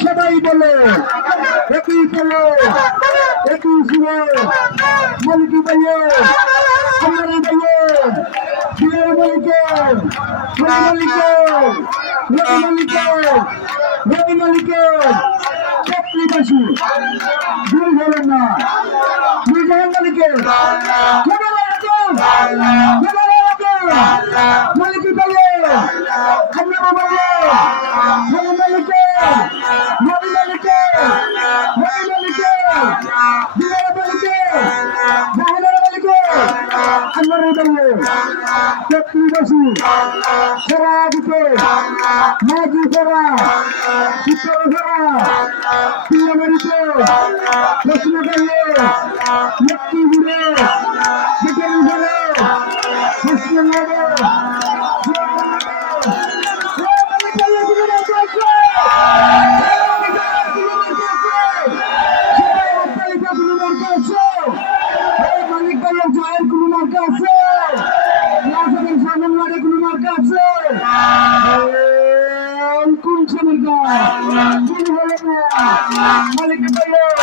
সবাই বলে একই চলে একই শুনে মালিকি পাইয়ে আমারে পাইয়ে শিবের মালিকে মালিকে মালিকে মালিকে চাকরিবাসী দুই হলেন না দুই জাহান মালিকে মালিকি পাইয়ে আমরা বাবাইয়ে মালিকে নবী মালিকে মালিকে দিনের মালিকে জাহানের মালিকে আল্লাহর পাইয়ে চাকরিবাসী সারা দিতে মাঝি সারা চিত্র সারা তিনমারিতে প্রশ্ন পাইয়ে লক্ষ্মী ঘুরে বিকেল ঘুরে প্রশ্ন লাগে মালিক ভাইয়ের জয়ের কোন মার্কা আছে সামনে কোন মার্কা আছে কোন সমীকা মালিক ভাইয়ের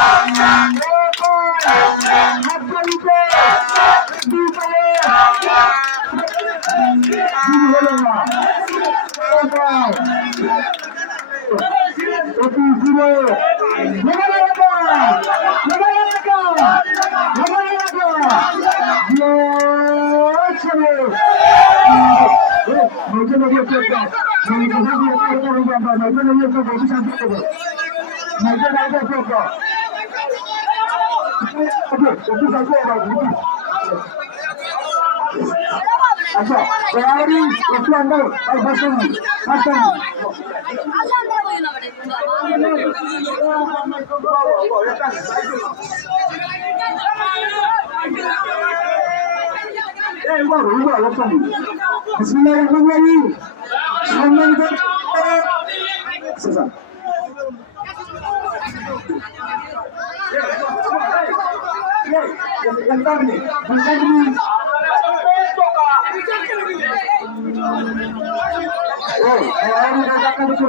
আচ্ছা তৈরি একটু আমরা বসুন সব মালিক ভাই আপনার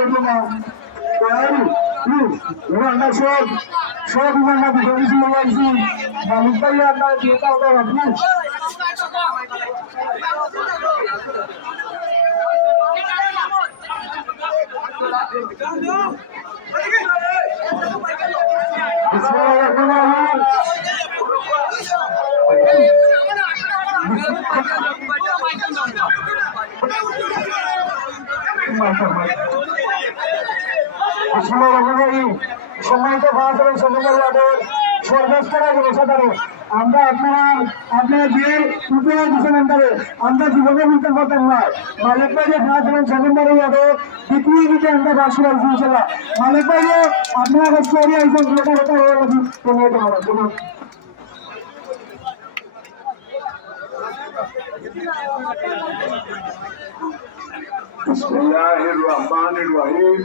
সম্মানিত ভারতের সদস্যদের সর্বস্তরের জনসাধারণ আমরা আপনারা যে উপহার দিচ্ছেন আমরা জীবনে বুঝতে পারতাম না মালিক ভাই যে ভারতের সেকেন্ডারি যাবে দ্বিতীয় দিকে আমরা বাসী আসছি ইনশাল্লাহ মালিক ভাই যে আপনারা চলে আসবেন বিসমিল্লাহির-রহমানির-রহিম।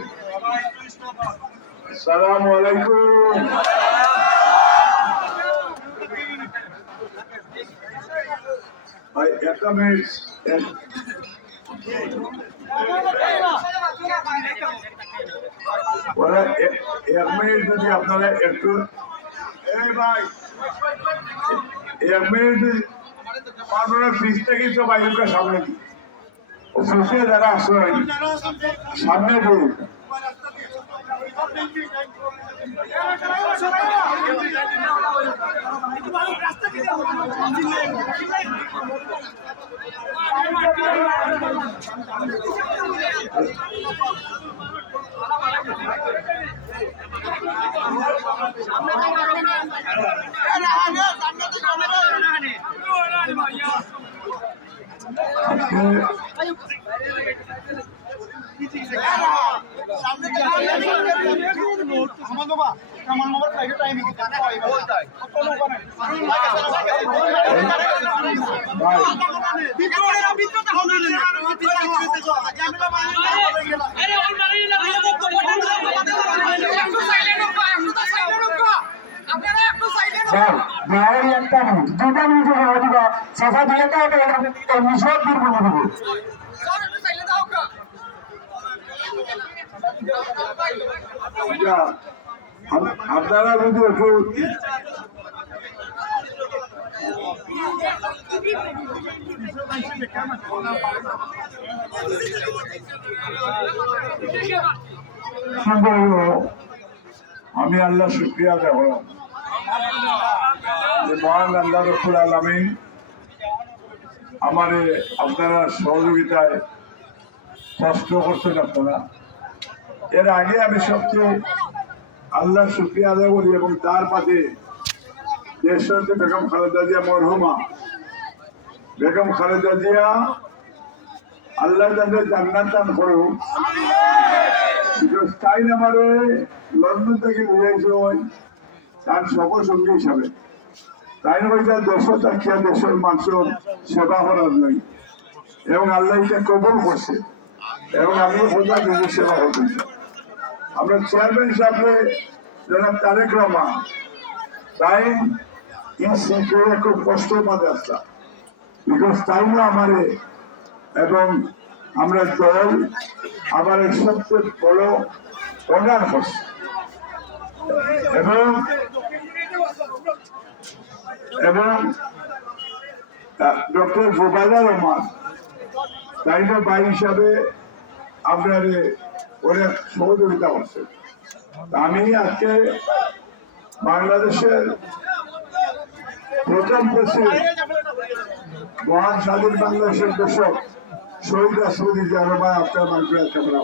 আসসালামু আলাইকুম। ভাই একটা মিনিট এক মিনিট যদি আপনারা একটু ভাই এক মিনিট আপনারা ফ্রিজটা কিন্তু বাইরের সামনে দিই অফিসে যারা আসেন সামনে বলুন একটা মিনিট দুটা মিনিটের সময় দিবা শেষা দিয়ে মিশর দূর করে দেবো আপনারা যদি একটু আমি আল্লাহ শুক্রিয়া আদায় করলাম যে মহান আল্লাহ রব্বুল আলামিন আমারে আপনারা সহযোগিতায় কষ্ট করছেন আপনারা। এর আগে আমি সবচেয়ে আল্লাহ শুক্রিয়া আদায় করি এবং তার পাশে দেশরত্ন বেগম খালেদা জিয়া মরহুমা বেগম খালেদা জিয়া আল্লাহ তাদের জান্নাত দান করুক। তাই আমারে লন্ডন থেকে নিয়ে এসে তার সকল সঙ্গী হিসাবে তাই তার দেশও তাকিয়া দেশের মানুষের সেবা করার নাই এবং আল্লাহ এটা কবুল করছে এবং আমিও বোঝা দেশের সেবা করতে আমরা চেয়ারম্যান হিসাবে জনাব তারেক রহমান তাই খুব কষ্টের মধ্যে আসলাম বিকজ তাই না আমারে এবং আমরা দল আমার সবচেয়ে বড় অনার করছে এবং ডক্টর গোপালা রহমান তাই না ভাই হিসাবে আপনার অনেক সহযোগিতা করছে। আমি আজকে বাংলাদেশের প্রথম প্রেসিডেন্ট মহান স্বাধীন বাংলাদেশের দর্শক শহীদ রাষ্ট্রপতি জিয়া রহমান আপনার মানুষের ক্যামেরা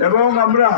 এবং আমরা